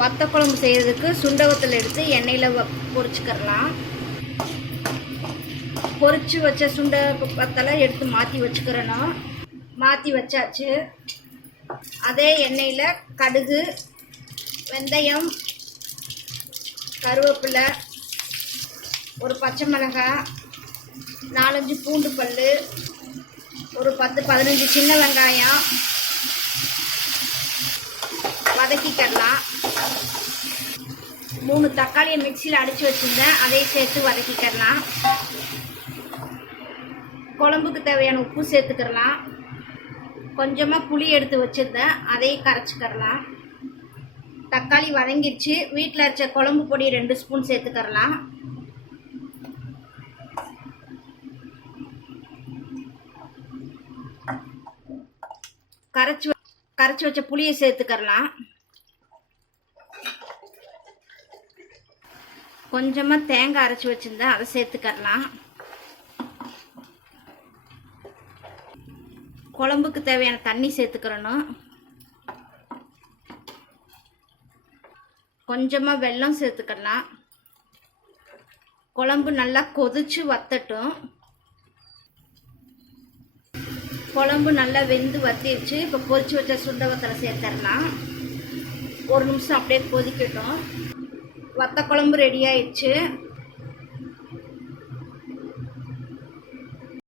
வத்த குழம்பு செய்கிறதுக்கு சுண்டவத்தில் எடுத்து எண்ணெயில் வ பொரிச்சுக்கிறலாம். பொரிச்சு வச்ச சுண்ட வத்தலை எடுத்து மாற்றி வச்சுக்கிறணும். மாற்றி வச்சாச்சு. அதே எண்ணெயில் கடுகு வெந்தயம் கருவேப்பிலை ஒரு பச்சை மிளகாய் நாலஞ்சு பூண்டு பல் ஒரு பத்து பதினஞ்சு சின்ன வெங்காயம் வதக்கிக்கலாம். மூணு தக்காளியை மிக்சியில் அடித்து வச்சுருந்தேன். அதையும் சேர்த்து வதக்கிக்கலாம். குழம்புக்கு தேவையான உப்பு சேர்த்துக்கிறலாம் கொஞ்சமாக புளி எடுத்து வச்சுருந்தேன். அதையும் கரைச்சிக்கிறலாம் தக்காளி வதங்கிடுச்சு. வீட்டில் அரைச்ச குழம்பு பொடி ரெண்டு ஸ்பூன் சேர்த்துக்கிறலாம் கரைச்சி வ- கரைச்சி வச்ச புளியை சேர்த்துக்கிறலாம் கொஞ்சமாக தேங்காய் அரைச்சி வச்சுருந்தேன் அதை சேர்த்துக்கிறலாம். குழம்புக்கு தேவையான தண்ணி சேர்த்துக்கிறணும். கொஞ்சமாக வெல்லம் சேர்த்துக்கலாம் குழம்பு நல்லா கொதிச்சு வத்தட்டும். குழம்பு நல்லா வெந்து வத்திடுச்சு இப்போ பொரிச்சு வச்ச சுண்டவத்தலை சேர்த்துடலாம் ஒரு நிமிஷம் அப்படியே கொதிக்கட்டும். வத்த குழம்பு ரெடி ஆயிடுச்சு.